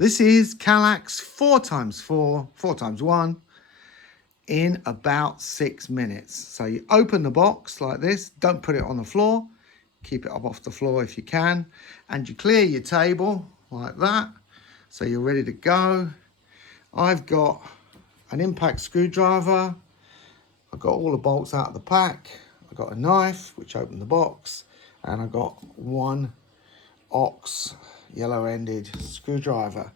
This is Kallax 4x4, 4x1 in about 6 minutes. So you open the box like this, don't put it on the floor, keep it up off the floor if you can, and you clear your table like that, so you're ready to go. I've got an impact screwdriver, I've got all the bolts out of the pack, I've got a knife which opened the box, and I've got one ox yellow-ended screwdriver.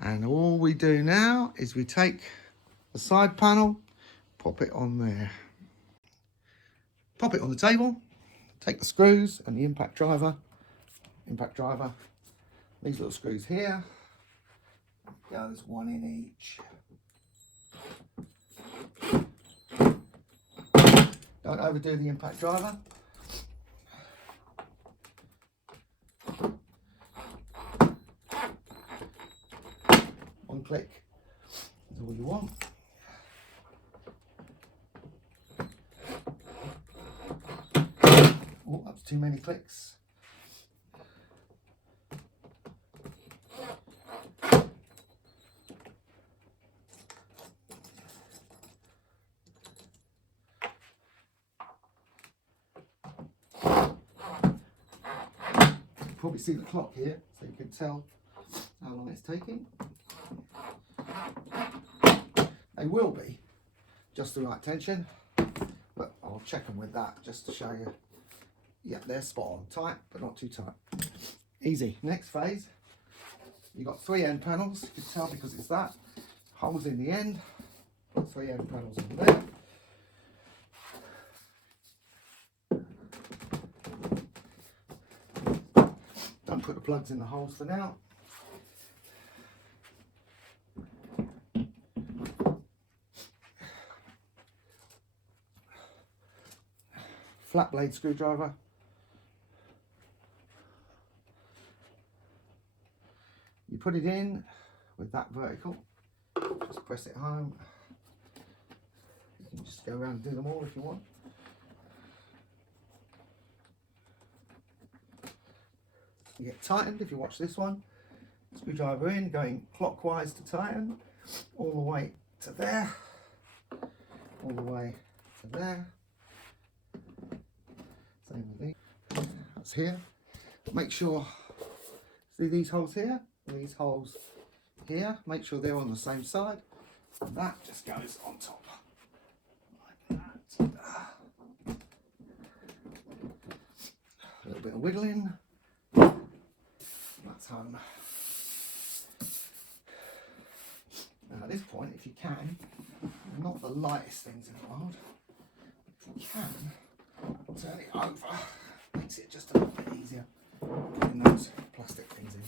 And all we do now is we take the side panel, pop it on there, pop it on the table, take the screws and the impact driver, these little screws here, goes one in each. Don't overdo the impact driver. One click is all you want. Oh, that's too many clicks. You can probably see the clock here, so you can tell how long it's taking. They will be just the right tension, but I'll check them with that just to show you. Yeah, they're spot on, tight but not too tight. Easy. Next phase, you've got 3 end panels. You can tell because it's that. Holes in the end, put 3 end panels in there. Don't put the plugs in the holes for now. Flat blade screwdriver. You put it in with that vertical, just press it home. You can just go around and do them all if you want. You get tightened if you watch this one. Screwdriver in, going clockwise to tighten, all the way to there, all the way to there. Same with these. That's here. Make sure, see these holes here? These holes here, make sure they're on the same side, and that just goes on top like that. A little bit of wiggling, that's home. Now at this point, if you can, they're not the lightest things in the world, if you can turn it over, makes it just a little bit easier putting those plastic things in.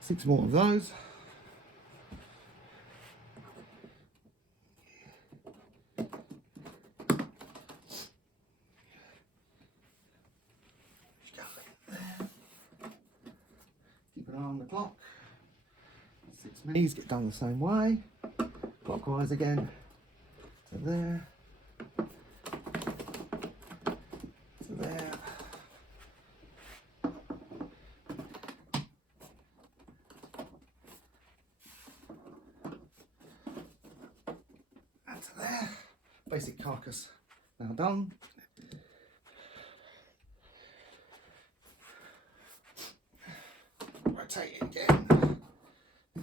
6 more of those. Keep an eye on the clock. 6 minutes, get done the same way. Clockwise again to there, to there. To there. Basic carcass now done. Rotate it again.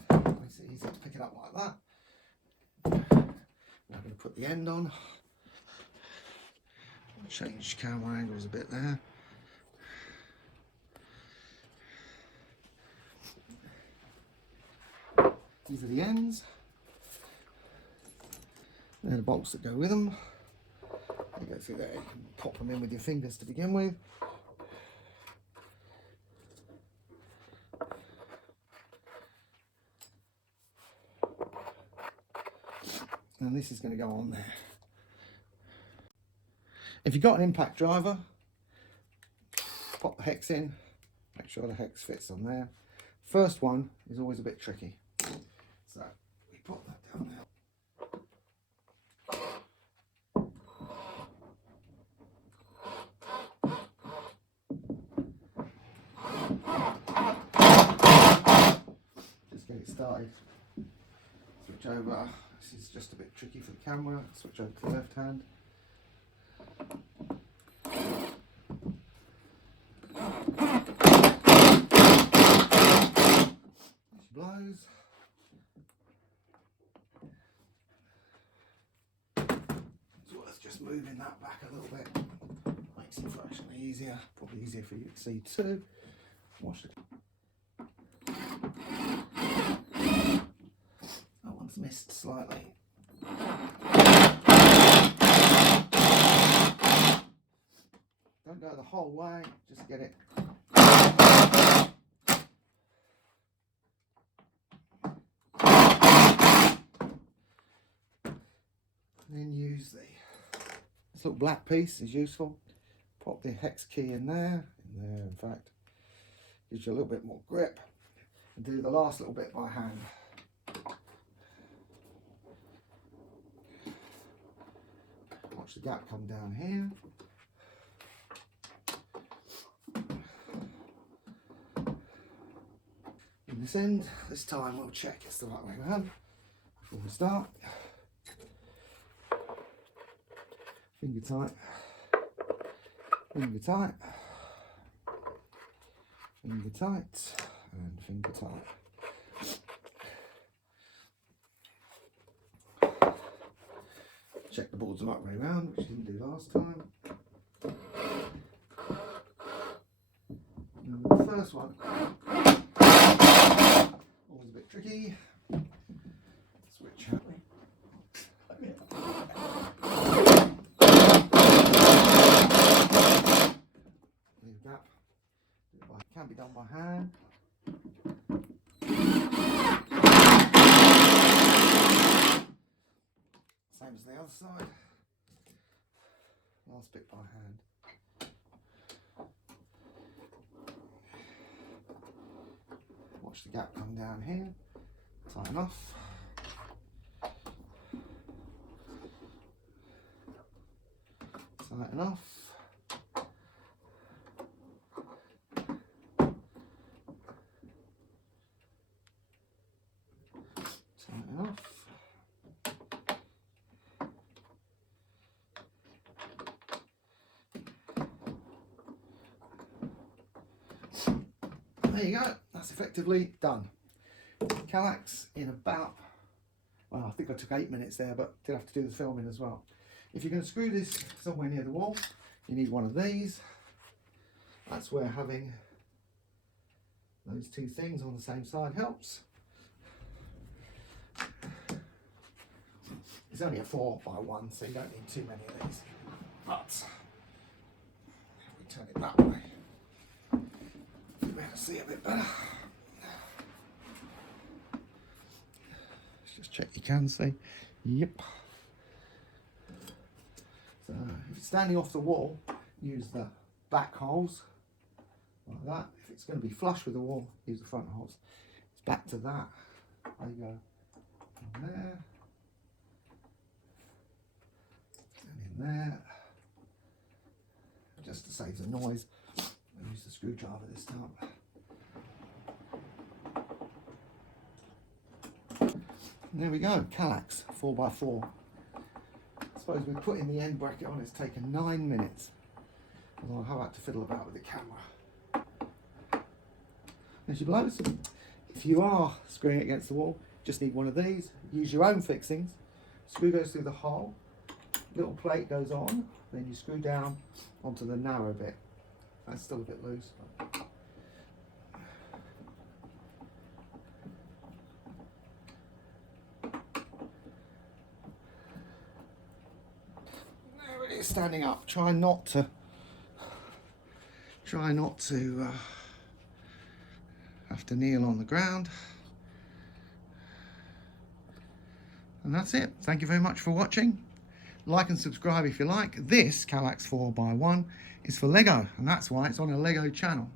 Makes it easy to pick it up like that. Now I'm going to put the end on. Change camera angles a bit there. These are the ends. They're the bolts that go with them. You go through there, you can pop them in with your fingers to begin with. And this is going to go on there. If you've got an impact driver, pop the hex in, make sure the hex fits on there. First one is always a bit tricky. So we pop that down there. started. Switch over. This is just a bit tricky for the camera. Switch over to the left hand. She blows. It's worth just moving that back a little bit. Makes it fractionally easier. Probably easier for you to see too. Watch the. That one's missed slightly. Don't go the whole way, just get it. And then use this little black piece is useful. Pop the hex key in there, in fact. Gives you a little bit more grip. And do the last little bit by hand. Watch the gap come down here. In this end, this time we'll check it's the right way around before we start. Finger tight, finger tight, finger tight, and finger tight. Check the board's the right way around, which we didn't do last time. And the first one, always a bit tricky. Switch out. Gap. Can be done by hand. Same as the other side. Last bit by hand. Watch the gap come down here. Tighten off. Tighten off. Tighten off. There you go, that's effectively done. Kallax in about, well, I think I took 8 minutes there, but did have to do the filming as well. If you're going to screw this somewhere near the wall, you need one of these. That's where having those two things on the same side helps. It's only a 4x1, so you don't need too many of these. But if we turn it that way, you'll be able to see a bit better. Let's just check you can see. Yep. So if it's standing off the wall, use the back holes like that. If it's going to be flush with the wall, use the front holes. It's back to that. There you go. From there. And in there. Just to save the noise, I'll use the screwdriver this time. And there we go, Kallax 4x4. I suppose we put in the end bracket on, it's taken 9 minutes. Although I'll have to fiddle about with the camera. There she blows. If you are screwing it against the wall, just need one of these. Use your own fixings. Screw goes through the hole, little plate goes on, then you screw down onto the narrow bit. That's still a bit loose. There it is, standing up. Try not to have to kneel on the ground. And that's it. Thank you very much for watching. Like and subscribe if you like. This Kallax 4x1 is for Lego, and that's why it's on a Lego channel.